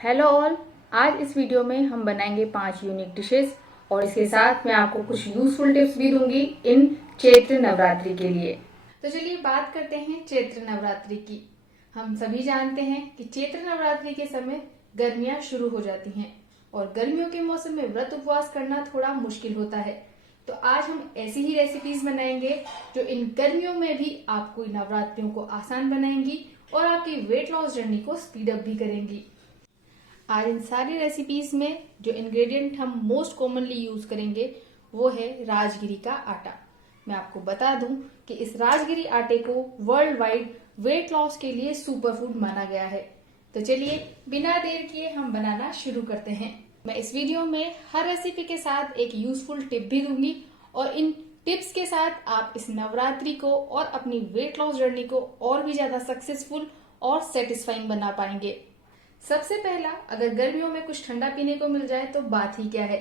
Hello all. आज इस video में हम बनाएंगे 5 यूनिक डिशेस और इसके साथ मैं आपको कुछ यूजफुल टिप्स भी दूंगी इन चैत्र नवरात्रि के लिए। तो चलिए बात करते हैं चैत्र नवरात्रि की। हम सभी जानते हैं कि चैत्र नवरात्रि के समय गर्मियां शुरू हो जाती हैं और गर्मियों के मौसम में व्रत उपवास करना थोड़ा मुश्किल होता है। तो आज हम ऐसी ही रेसिपीज बनाएंगे जो इन गर्मियों में भी आपको नवरात्रियों को आसान बनाएंगी और आपकी वेट लॉस जर्नी को स्पीड अप भी करेंगी। आज इन सारी रेसिपीज में जो इंग्रेडिएंट हम मोस्ट कॉमनली यूज करेंगे वो है राजगिरी का आटा। मैं आपको बता दूं कि इस राजगिरी आटे को वर्ल्ड वाइड वेट लॉस के लिए सुपर फूड माना गया है। तो चलिए बिना देर किए हम बनाना शुरू करते हैं। मैं इस वीडियो में हर रेसिपी के साथ एक यूजफुल टिप भी दूंगी और इन टिप्स के साथ आप इस नवरात्रि को और अपनी वेट लॉस जर्नी को और भी ज्यादा सक्सेसफुल और सेटिस्फाइंग बना पाएंगे। सबसे पहला, अगर गर्मियों में कुछ ठंडा पीने को मिल जाए तो बात ही क्या है।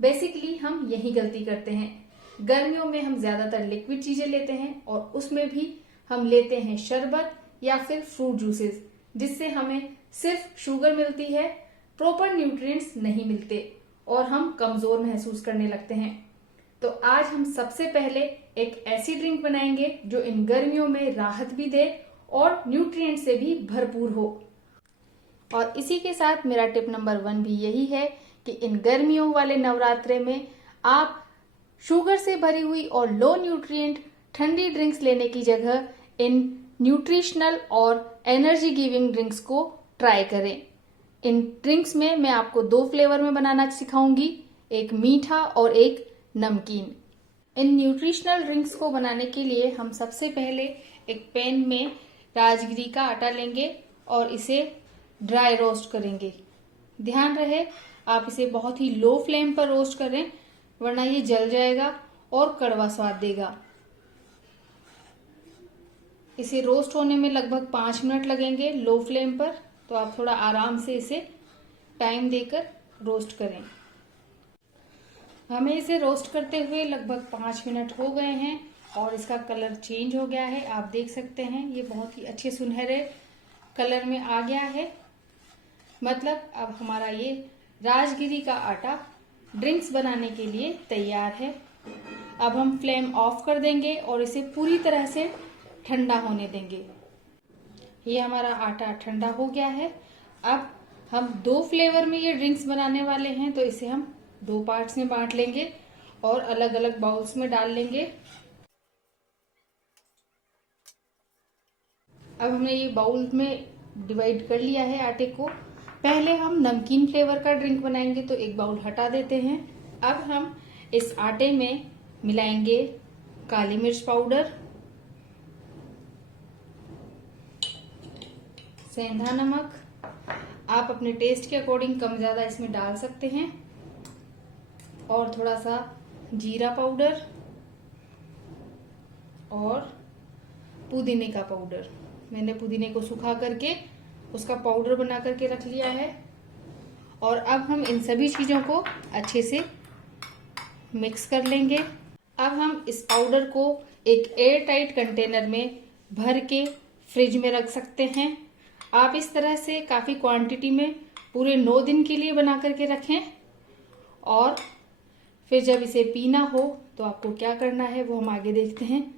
बेसिकली हम यही गलती करते हैं। गर्मियों में हम ज्यादातर लिक्विड चीजें लेते हैं और उसमें भी हम लेते हैं शरबत या फिर फ्रूट जूसेस, जिससे हमें सिर्फ शुगर मिलती है, प्रॉपर न्यूट्रिएंट्स नहीं मिलते और हम कमजोर महसूस करने लगते हैं। तो आज हम सबसे पहले एक ऐसी ड्रिंक बनाएंगे जो इन गर्मियों में राहत भी दे और न्यूट्रिएंट से भी भरपूर हो। और इसी के साथ मेरा टिप नंबर 1 भी यही है कि इन गर्मियों वाले नवरात्रे में आप शुगर से भरी हुई और लो न्यूट्रिएंट ठंडी ड्रिंक्स लेने की जगह इन न्यूट्रिशनल और एनर्जी गिविंग ड्रिंक्स को ट्राई करें। इन ड्रिंक्स में मैं आपको 2 फ्लेवर में बनाना सिखाऊंगी, एक मीठा और एक नमकीन। इन न्यूट्रिशनल ड्रिंक्स को बनाने के लिए हम सबसे पहले एक पैन में राजगिरी का आटा लेंगे और इसे ड्राई रोस्ट करेंगे। ध्यान रहे आप इसे बहुत ही लो फ्लेम पर रोस्ट करें, वरना ये जल जाएगा और कड़वा स्वाद देगा। इसे रोस्ट होने में लगभग 5 मिनट लगेंगे लो फ्लेम पर, तो आप थोड़ा आराम से इसे टाइम देकर रोस्ट करें। हमें इसे रोस्ट करते हुए लगभग 5 मिनट हो गए हैं और इसका कलर चेंज हो गया है। आप देख सकते हैं ये बहुत ही अच्छे सुनहरे कलर में आ गया है। मतलब अब हमारा ये राजगिरी का आटा ड्रिंक्स बनाने के लिए तैयार है। अब हम फ्लेम ऑफ कर देंगे और इसे पूरी तरह से ठंडा होने देंगे। ये हमारा आटा ठंडा हो गया है। अब हम 2 फ्लेवर में ये ड्रिंक्स बनाने वाले हैं, तो इसे हम 2 पार्ट्स में बांट लेंगे और अलग अलग बाउल्स में डाल लेंगे। अब हमने ये बाउल में डिवाइड कर लिया है आटे को। पहले हम नमकीन फ्लेवर का ड्रिंक बनाएंगे, तो एक बाउल हटा देते हैं। अब हम इस आटे में मिलाएंगे काली मिर्च पाउडर, सेंधा नमक, आप अपने टेस्ट के अकॉर्डिंग कम ज्यादा इसमें डाल सकते हैं, और थोड़ा सा जीरा पाउडर और पुदीने का पाउडर। मैंने पुदीने को सुखा करके उसका पाउडर बना करके रख लिया है। और अब हम इन सभी चीजों को अच्छे से मिक्स कर लेंगे। अब हम इस पाउडर को एक एयर टाइट कंटेनर में भर के फ्रिज में रख सकते हैं। आप इस तरह से काफी क्वांटिटी में पूरे 9 दिन के लिए बना करके रखें, और फिर जब इसे पीना हो तो आपको क्या करना है वो हम आगे देखते हैं।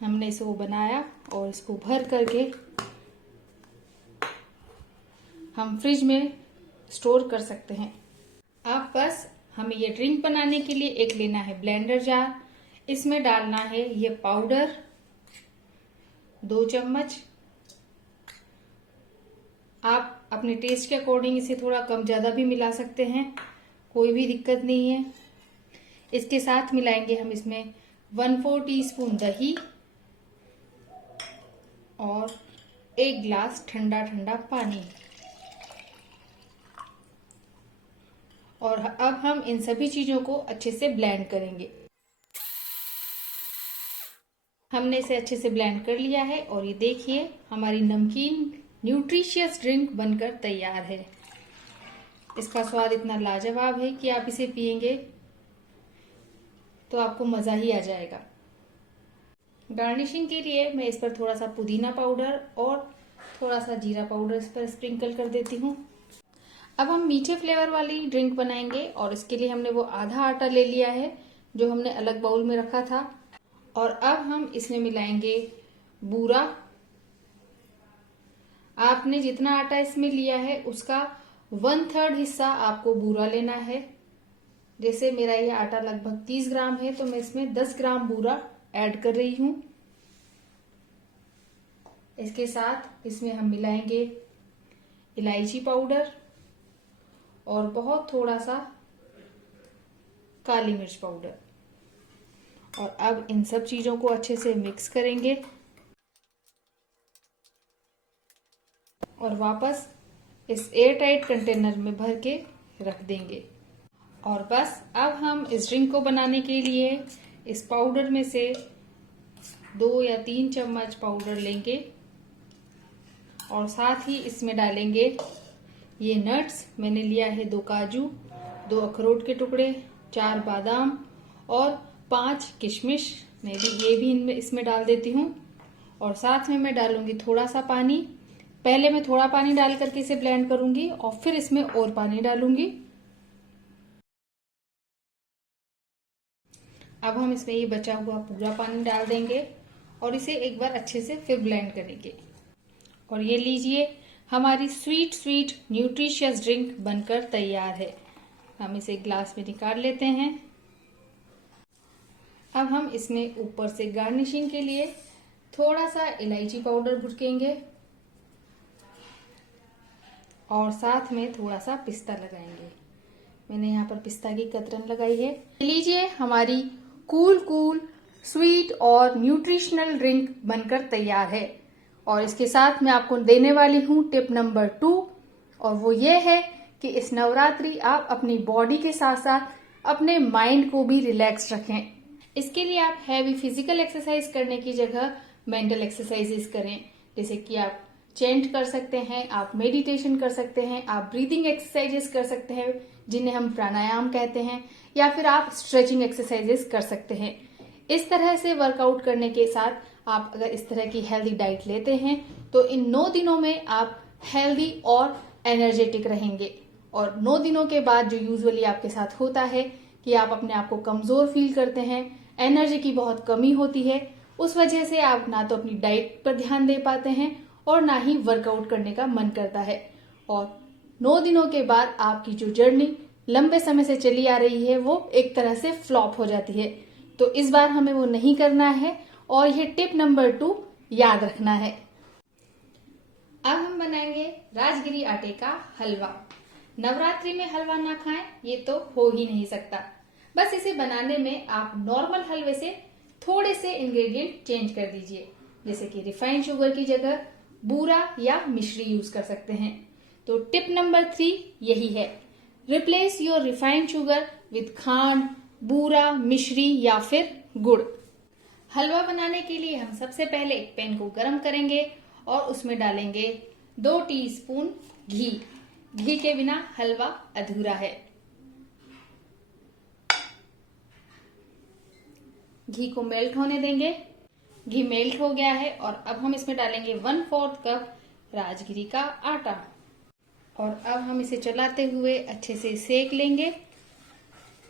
हमने इसको बनाया और इसको भर करके हम फ्रिज में स्टोर कर सकते हैं। अब बस हमें ये ड्रिंक बनाने के लिए एक लेना है ब्लेंडर जार। इसमें डालना है ये पाउडर 2 चम्मच। आप अपने टेस्ट के अकॉर्डिंग इसे थोड़ा कम ज्यादा भी मिला सकते हैं, कोई भी दिक्कत नहीं है। इसके साथ मिलाएंगे हम इसमें 1/4 टीस्पून दही और 1 गिलास ठंडा ठंडा पानी। और अब हम इन सभी चीजों को अच्छे से ब्लेंड करेंगे। हमने इसे अच्छे से ब्लेंड कर लिया है और ये देखिए हमारी नमकीन न्यूट्रिशियस ड्रिंक बनकर तैयार है। इसका स्वाद इतना लाजवाब है कि आप इसे पिएंगे तो आपको मजा ही आ जाएगा। गार्निशिंग के लिए मैं इस पर थोड़ा सा पुदीना पाउडर और थोड़ा सा जीरा पाउडर इस पर स्प्रिंकल कर देती हूँ। अब हम मीठे फ्लेवर वाली ड्रिंक बनाएंगे और इसके लिए हमने वो आधा आटा ले लिया है जो हमने अलग बाउल में रखा था। और अब हम इसमें मिलाएंगे बूरा। आपने जितना आटा इसमें लिया है उसका 1/3 हिस्सा आपको बूरा लेना है। जैसे मेरा ये आटा लगभग 30 ग्राम है तो मैं इसमें 10 ग्राम बूरा ऐड कर रही हूं। इसके साथ इसमें हम मिलाएंगे इलायची पाउडर और बहुत थोड़ा सा काली मिर्च पाउडर। और अब इन सब चीजों को अच्छे से मिक्स करेंगे और वापस इस एयर टाइट कंटेनर में भर के रख देंगे। और बस अब हम इस ड्रिंक को बनाने के लिए इस पाउडर में से 2 या 3 चम्मच पाउडर लेंगे और साथ ही इसमें डालेंगे ये नट्स। मैंने लिया है 2 काजू, 2 अखरोट के टुकड़े, 4 बादाम और 5 किशमिश। मैं भी ये भी इसमें डाल देती हूँ। और साथ में मैं डालूंगी थोड़ा सा पानी। पहले मैं थोड़ा पानी डाल करके इसे ब्लेंड करूंगी और फिर इसमें और पानी डालूंगी। अब हम इसमें ये बचा हुआ पूरा पानी डाल देंगे और इसे एक बार अच्छे से फिर ब्लेंड करेंगे। और ये लीजिए, हमारी स्वीट स्वीट न्यूट्रिशियस ड्रिंक बनकर तैयार है। हम इसे ग्लास में निकाल लेते हैं। अब हम इसमें ऊपर से गार्निशिंग के लिए थोड़ा सा इलायची पाउडर भुड़केंगे और साथ में थोड़ा सा पिस्ता लगाएंगे। मैंने यहाँ पर पिस्ता की कतरन लगाई है। लीजिए, हमारी कूल कूल स्वीट और न्यूट्रिशनल ड्रिंक बनकर तैयार है। और इसके साथ मैं आपको देने वाली हूँ टिप नंबर 2 और वो ये है कि इस नवरात्रि आप अपनी बॉडी के साथ साथ अपने माइंड को भी रिलैक्स रखें। इसके लिए आप हैवी फिजिकल एक्सरसाइज करने की जगह मेंटल एक्सरसाइजेस करें। जैसे कि आप चैंट कर सकते हैं, आप मेडिटेशन कर सकते हैं, आप ब्रीदिंग एक्सरसाइजेस कर सकते हैं जिन्हें हम प्राणायाम कहते हैं, या फिर आप स्ट्रेचिंग एक्सरसाइजेस कर सकते हैं। इस तरह से वर्कआउट करने के साथ आप अगर इस तरह की हेल्दी डाइट लेते हैं तो इन 9 दिनों में आप हेल्दी और एनर्जेटिक रहेंगे। और 9 दिनों के बाद जो यूजुअली आपके साथ होता है कि आप अपने आप को कमजोर फील करते हैं, एनर्जी की बहुत कमी होती है, उस वजह से आप ना तो अपनी डाइट पर ध्यान दे पाते हैं और ना ही वर्कआउट करने का मन करता है। और 9 दिनों के बाद आपकी जो जर्नी लंबे समय से चली आ रही है वो एक तरह से फ्लॉप हो जाती है। तो इस बार हमें वो नहीं करना है और ये टिप नंबर 2 याद रखना है। अब हम बनाएंगे राजगिरी आटे का हलवा। नवरात्रि में हलवा ना खाएं ये तो हो ही नहीं सकता। बस इसे बनाने में आप नॉर्मल हलवे से थोड़े से इंग्रेडिएंट चेंज कर दीजिए। जैसे कि रिफाइंड शुगर की जगह बूरा या मिश्री यूज कर सकते हैं। तो टिप नंबर 3 यही है, replace your refined sugar with खांड, बूरा, मिश्री या फिर गुड़। हलवा बनाने के लिए हम सबसे पहले एक पैन को गरम करेंगे और उसमें डालेंगे 2 टीस्पून घी। घी के बिना हलवा अधूरा है। घी को मेल्ट होने देंगे। घी मेल्ट हो गया है और अब हम इसमें डालेंगे 1/4 कप राजगिरी का आटा। और अब हम इसे चलाते हुए अच्छे से सेक लेंगे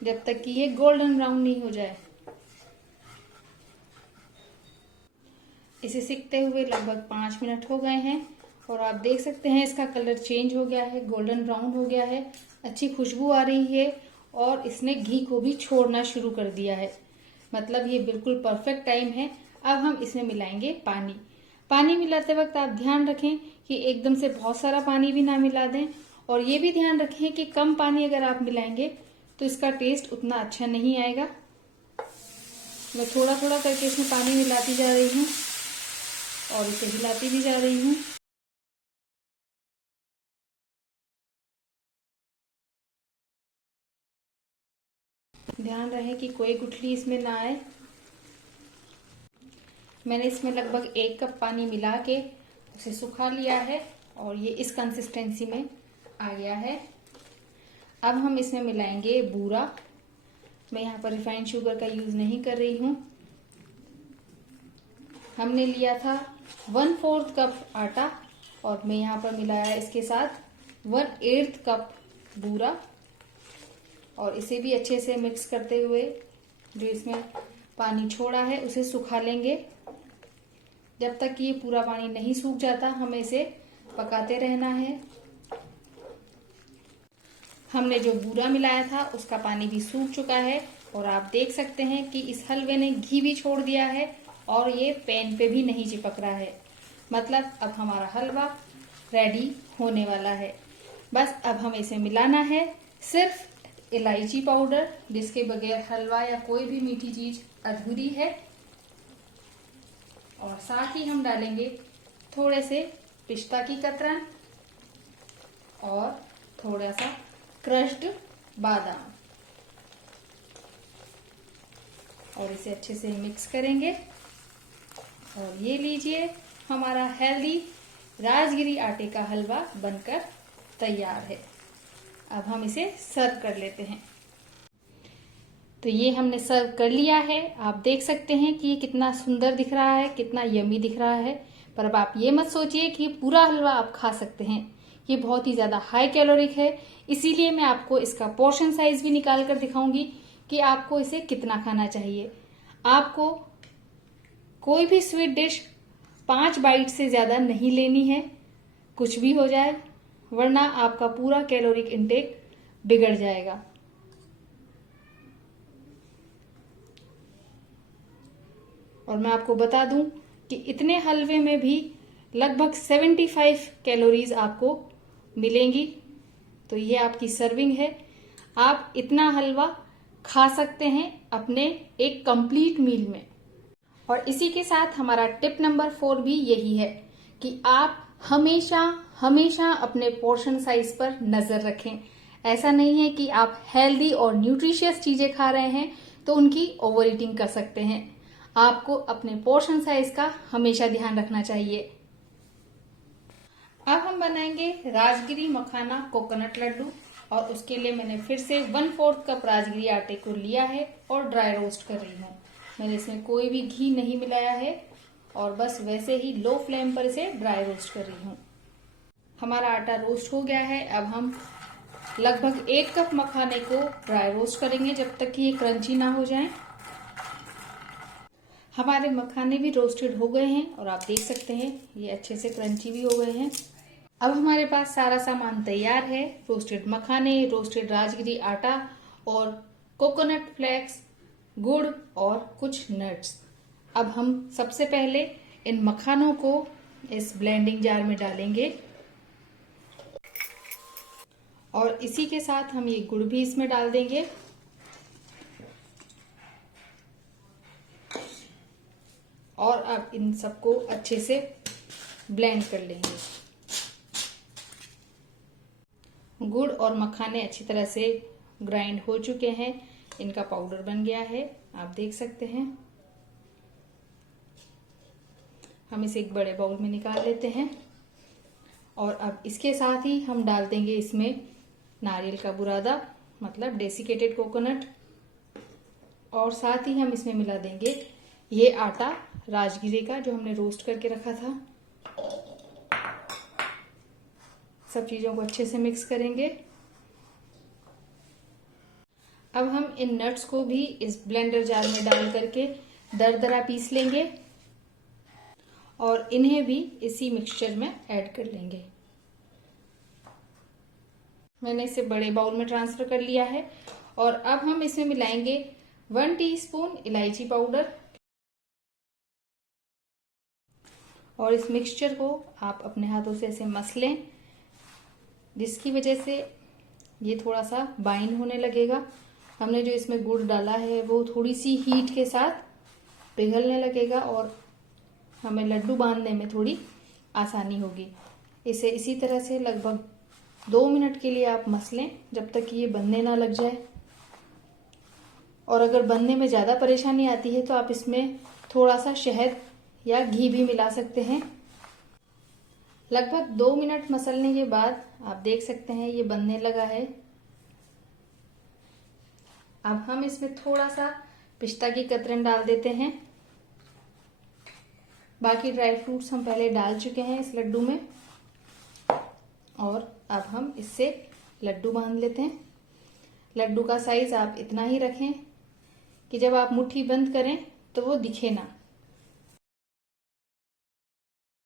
जब तक कि ये गोल्डन ब्राउन नहीं हो जाए। इसे सेकते हुए लगभग 5 मिनट हो गए हैं और आप देख सकते हैं इसका कलर चेंज हो गया है, गोल्डन ब्राउन हो गया है, अच्छी खुशबू आ रही है और इसने घी को भी छोड़ना शुरू कर दिया है। मतलब ये बिल्कुल परफेक्ट टाइम है। अब हम इसमें मिलाएंगे पानी। पानी मिलाते वक्त आप ध्यान रखें कि एकदम से बहुत सारा पानी भी ना मिला दें और ये भी ध्यान रखें कि कम पानी अगर आप मिलाएंगे तो इसका टेस्ट उतना अच्छा नहीं आएगा। मैं थोड़ा थोड़ा करके इसमें पानी मिलाती जा रही हूँ और इसे हिलाती भी जा रही हूँ। ध्यान रहे कि कोई गुठली इसमें ना आए। मैंने इसमें लगभग 1 कप पानी मिला के उसे सुखा लिया है और ये इस कंसिस्टेंसी में आ गया है। अब हम इसमें मिलाएंगे बूरा। मैं यहाँ पर रिफाइंड शुगर का यूज नहीं कर रही हूँ। हमने लिया था 1/4 कप आटा और मैं यहाँ पर मिलाया इसके साथ 1/8 कप बूरा और इसे भी अच्छे से मिक्स करते हुए जो इसमें पानी छोड़ा है उसे सुखा लेंगे। जब तक कि ये पूरा पानी नहीं सूख जाता हमें इसे पकाते रहना है। हमने जो बूरा मिलाया था उसका पानी भी सूख चुका है और आप देख सकते हैं कि इस हलवे ने घी भी छोड़ दिया है और ये पैन पे भी नहीं चिपक रहा है। मतलब अब हमारा हलवा रेडी होने वाला है। बस अब हमें इसे मिलाना है। सिर्फ इलायची पाउडर, जिसके बगैर हलवा या कोई भी मीठी चीज अधूरी है। और साथ ही हम डालेंगे थोड़े से पिस्ता की कतरन और थोड़ा सा क्रश्ड बादाम और इसे अच्छे से मिक्स करेंगे। और ये लीजिए, हमारा हेल्दी राजगिरी आटे का हलवा बनकर तैयार है। अब हम इसे सर्व कर लेते हैं। तो ये हमने सर्व कर लिया है। आप देख सकते हैं कि ये कितना सुंदर दिख रहा है, कितना यम्मी दिख रहा है। पर अब आप ये मत सोचिए कि पूरा हलवा आप खा सकते हैं। ये बहुत ही ज्यादा हाई कैलोरिक है, इसीलिए मैं आपको इसका पोर्शन साइज भी निकाल कर दिखाऊंगी कि आपको इसे कितना खाना चाहिए। आपको कोई भी स्वीट डिश 5 बाइट से ज्यादा नहीं लेनी है, कुछ भी हो जाए, वरना आपका पूरा कैलोरिक इंटेक बिगड़ जाएगा। और मैं आपको बता दूं कि इतने हलवे में भी लगभग 75 कैलोरीज आपको मिलेंगी। तो ये आपकी सर्विंग है। आप इतना हलवा खा सकते हैं अपने एक कंप्लीट मील में। और इसी के साथ हमारा टिप नंबर 4 भी यही है कि आप हमेशा हमेशा अपने पोर्शन साइज पर नजर रखें। ऐसा नहीं है कि आप हेल्दी और न्यूट्रिशियस चीजें खा रहे हैं तो उनकी ओवर ईटिंग कर सकते हैं। आपको अपने पोर्शन साइज का हमेशा ध्यान रखना चाहिए। अब हम बनाएंगे राजगिरी मखाना कोकोनट लड्डू और उसके लिए मैंने फिर से 1/4 कप राजगिरी आटे को लिया है और ड्राई रोस्ट कर रही हूँ। मैंने इसमें कोई भी घी नहीं मिलाया है और बस वैसे ही लो फ्लेम पर इसे ड्राई रोस्ट कर रही हूँ। हमारा आटा रोस्ट हो गया है। अब हम लगभग 1 कप मखाने को ड्राई रोस्ट करेंगे जब तक कि ये क्रंची ना हो जाए। हमारे मखाने भी रोस्टेड हो गए हैं और आप देख सकते हैं ये अच्छे से क्रंची भी हो गए हैं। अब हमारे पास सारा सामान तैयार है। रोस्टेड मखाने, रोस्टेड राजगिरी आटा और कोकोनट फ्लेक्स, गुड़ और कुछ नट्स। अब हम सबसे पहले इन मखानों को इस ब्लेंडिंग जार में डालेंगे और इसी के साथ हम ये गुड़ भी इसमें डाल देंगे। और अब इन सबको अच्छे से ब्लेंड कर लेंगे। गुड़ और मखाने अच्छी तरह से ग्राइंड हो चुके हैं, इनका पाउडर बन गया है, आप देख सकते हैं। हम इसे एक बड़े बाउल में निकाल लेते हैं और अब इसके साथ ही हम डाल देंगे इसमें नारियल का बुरादा, मतलब डेसिकेटेड कोकोनट, और साथ ही हम इसमें मिला देंगे ये आटा राजगिरे का जो हमने रोस्ट करके रखा था। सब चीजों को अच्छे से मिक्स करेंगे। अब हम इन नट्स को भी इस ब्लेंडर जार में डाल करके दरदरा पीस लेंगे और इन्हें भी इसी मिक्सचर में ऐड कर लेंगे। मैंने इसे बड़े बाउल में ट्रांसफर कर लिया है और अब हम इसमें मिलाएंगे 1 टीस्पून इलायची पाउडर और इस मिक्सचर को आप अपने हाथों से ऐसे मस लें, जिसकी वजह से ये थोड़ा सा बाइंड होने लगेगा। हमने जो इसमें गुड़ डाला है वो थोड़ी सी हीट के साथ पिघलने लगेगा और हमें लड्डू बांधने में थोड़ी आसानी होगी। इसे इसी तरह से लगभग 2 मिनट के लिए आप मस लें जब तक कि ये बनने ना लग जाए। और अगर बनने में ज्यादा परेशानी आती है तो आप इसमें थोड़ा सा शहद या घी भी मिला सकते हैं। लगभग 2 मिनट मसलने के बाद आप देख सकते हैं ये बनने लगा है। अब हम इसमें थोड़ा सा पिस्ता की कतरन डाल देते हैं। बाकी ड्राई फ्रूट्स हम पहले डाल चुके हैं इस लड्डू में, और अब हम इससे लड्डू बांध लेते हैं। लड्डू का साइज आप इतना ही रखें कि जब आप मुट्ठी बंद करें तो वो दिखे ना।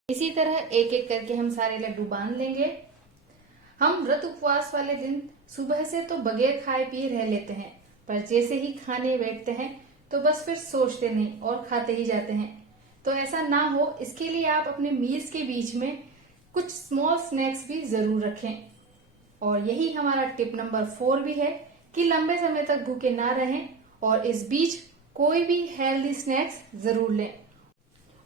इसी तरह एक एक करके हम सारे लड्डू बांध लेंगे। हम व्रत उपवास वाले दिन सुबह से तो बगैर खाए पिए रह लेते हैं, पर जैसे ही खाने बैठते हैं तो बस फिर सोचते नहीं और खाते ही जाते हैं। तो ऐसा ना हो, इसके लिए आप अपने मील्स के बीच में कुछ स्मॉल स्नैक्स भी जरूर रखें। और यही हमारा टिप नंबर 4 भी है कि लंबे समय तक भूखे ना रहें और इस बीच कोई भी हेल्दी स्नैक्स जरूर लें।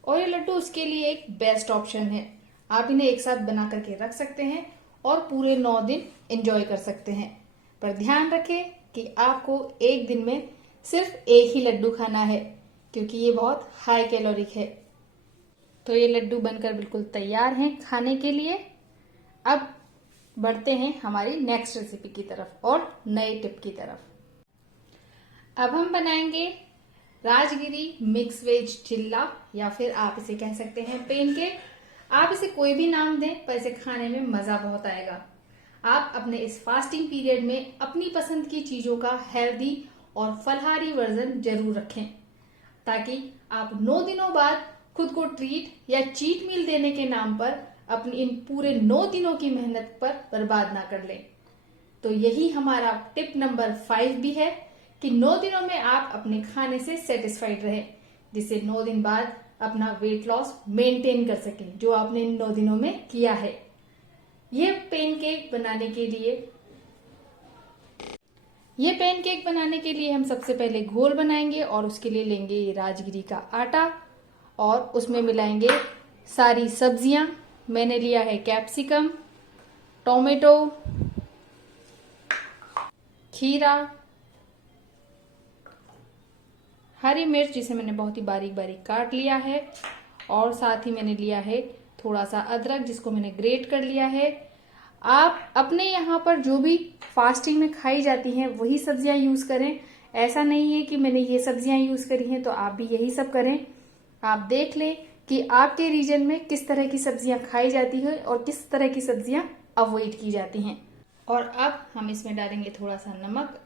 और ये लड्डू उसके लिए एक बेस्ट ऑप्शन है। आप इन्हें एक साथ बना करके रख सकते हैं और पूरे 9 दिन एंजॉय कर सकते हैं। पर ध्यान रखें कि आपको एक दिन में सिर्फ एक ही लड्डू खाना है, क्योंकि ये बहुत हाई कैलोरिक है। तो ये लड्डू बनकर बिल्कुल तैयार हैं खाने के लिए। अब बढ़ते हैं हमारी नेक्स्ट रेसिपी की तरफ और नए टिप की तरफ। अब हम बनाएंगे राजगिरी मिक्स वेज चिल्ला, या फिर आप इसे कह सकते हैं पेनकेक। आप इसे कोई भी नाम दें, पर इसे खाने में मजा बहुत आएगा। आप अपने इस फास्टिंग पीरियड में अपनी पसंद की चीजों का हेल्दी और फलहारी वर्जन जरूर रखें, ताकि आप 9 दिनों बाद खुद को ट्रीट या चीट मील देने के नाम पर अपनी इन पूरे 9 दिनों की मेहनत पर बर्बाद ना कर लें। तो यही हमारा टिप नंबर 5 भी है कि 9 दिनों में आप अपने खाने से सेटिस्फाइड रहें, जिससे 9 दिन बाद अपना वेट लॉस मेंटेन कर सकें, जो आपने इन 9 दिनों में किया है। ये पैनकेक बनाने के लिए हम सबसे पहले घोल बनाएंगे, और उसके लिए लेंगे ये राजगिरी का आटा और उसमें मिलाएंगे सारी सब्जियां। मैंने लिया है कैप्सिकम, टोमेटो, खीरा, हरी मिर्च जिसे मैंने बहुत ही बारीक बारीक काट लिया है, और साथ ही मैंने लिया है थोड़ा सा अदरक जिसको मैंने ग्रेट कर लिया है। आप अपने यहाँ पर जो भी फास्टिंग में खाई जाती हैं वही सब्जियां यूज करें। ऐसा नहीं है कि मैंने ये सब्जियां यूज करी हैं तो आप भी यही सब करें। आप देख लें कि आपके रीजन में किस तरह की सब्जियां खाई जाती है और किस तरह की सब्जियां अवॉइड की जाती हैं। और अब हम इसमें डालेंगे थोड़ा सा नमक।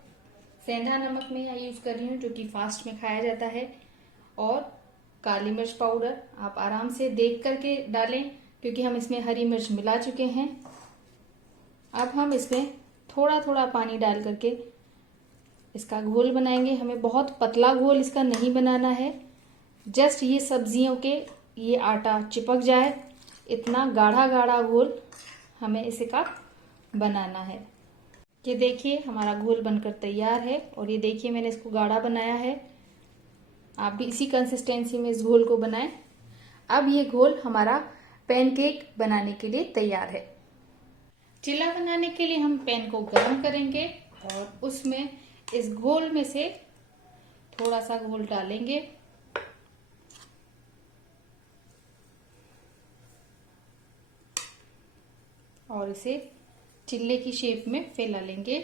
सेंधा नमक मैं यहाँ यूज कर रही हूँ, जो कि फास्ट में खाया जाता है। और काली मिर्च पाउडर आप आराम से देख करके डालें, क्योंकि हम इसमें हरी मिर्च मिला चुके हैं। अब हम इसमें थोड़ा थोड़ा पानी डाल करके इसका घोल बनाएंगे। हमें बहुत पतला घोल इसका नहीं बनाना है, जस्ट ये सब्जियों के ये आटा चिपक जाए इतना गाढ़ा गाढ़ा घोल हमें इसका बनाना है। ये देखिए हमारा घोल बनकर तैयार है, और ये देखिए मैंने इसको गाढ़ा बनाया है। आप भी इसी कंसिस्टेंसी में इस घोल को बनाएं। अब ये घोल हमारा पैनकेक बनाने के लिए तैयार है। चिल्ला बनाने के लिए हम पैन को गर्म करेंगे और उसमें इस घोल में से थोड़ा सा घोल डालेंगे। और इसे चिल्ले की शेप में फैला लेंगे।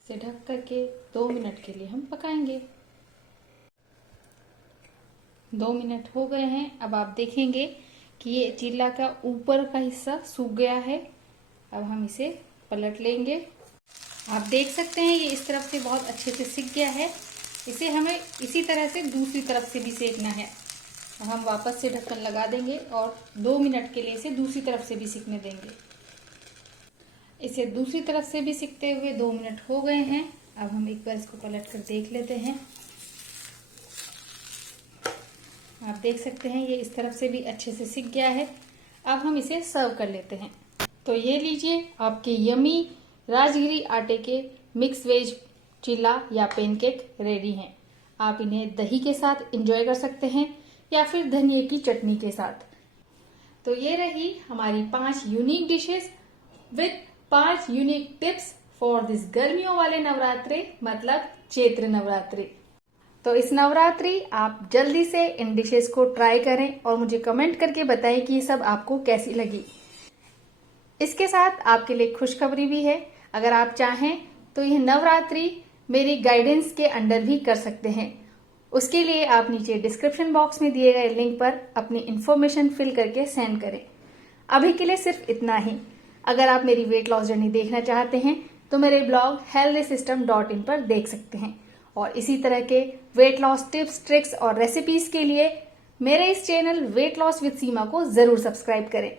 इसे ढक करके 2 मिनट के लिए हम पकाएंगे। 2 मिनट हो गए हैं। अब आप देखेंगे कि ये चिल्ला का ऊपर का हिस्सा सूख गया है। अब हम इसे पलट लेंगे। आप देख सकते हैं ये इस तरफ से बहुत अच्छे से सिक गया है। इसे हमें इसी तरह से दूसरी तरफ से भी सेकना है। अब हम वापस से ढक्कन लगा देंगे और 2 मिनट के लिए इसे दूसरी तरफ से भी सिकने देंगे। इसे दूसरी तरफ से भी सिकते हुए 2 मिनट हो गए हैं। अब हम एक बार इसको पलट कर देख लेते हैं। आप देख सकते हैं ये इस तरफ से भी अच्छे से सिक गया है। अब हम इसे सर्व कर लेते हैं। तो ये लीजिए आपके यमी राजगिरी आटे के मिक्स वेज चिल्ला या पैनकेक रेडी हैं। आप इन्हें दही के साथ एंजॉय कर सकते हैं या फिर धनिए की चटनी के साथ। तो ये रही हमारी 5 unique dishes with 5 unique tips for this गर्मियों वाले नवरात्रि, मतलब चैत्र नवरात्रि। तो इस नवरात्रि आप जल्दी से इन डिशेस को ट्राई करें और मुझे कमेंट करके बताएं कि ये सब आपको कैसी लगी। इसके साथ आपके लिए खुशखबरी भी है। अगर आप चाहें तो तो यह नवरात्रि मेरी गाइडेंस के अंडर भी कर सकते हैं। उसके लिए आप नीचे डिस्क्रिप्शन बॉक्स में दिए गए लिंक पर अपनी इंफॉर्मेशन फिल करके सेंड करें। अभी के लिए सिर्फ इतना ही। अगर आप मेरी वेट लॉस जर्नी देखना चाहते हैं तो मेरे ब्लॉग healthysystem.in पर देख सकते हैं। और इसी तरह के वेट लॉस टिप्स, ट्रिक्स और रेसिपीज के लिए मेरे इस चैनल वेट लॉस विद सीमा को जरूर सब्सक्राइब करें।